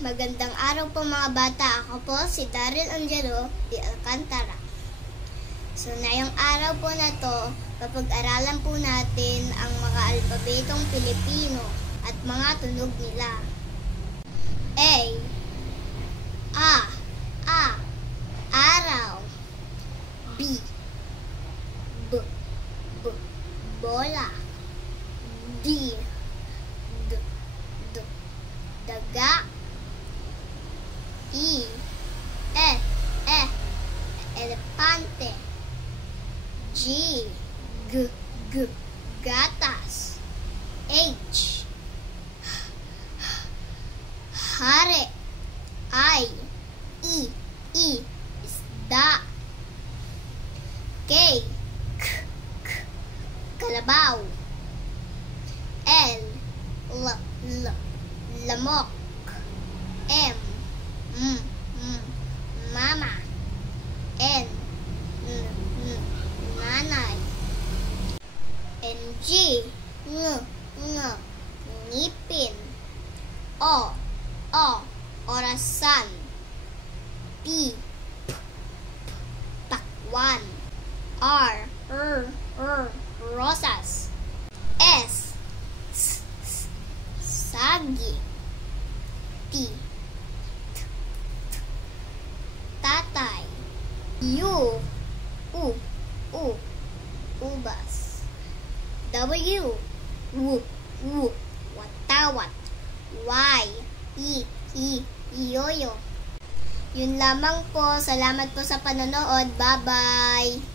Magandang araw po mga bata. Ako po si Daryl Angelo de Alcantara. So ngayong araw po na to, papag-aralan po natin ang mga alpabetong Pilipino at mga tunog nila. A, araw. B, bola. D, daga. E, elepante. G, gatas. H, hare. I, isda. K, kalabaw. L, lamok. M, mama. N, nanay. And G, ngipin. O, orasan. P, pakwan. R, rosas. S, sagi. T, tatay. U, ubas. W, watawat. Y, yoyo. Yun lamang po. Salamat po sa panonood. Bye-bye!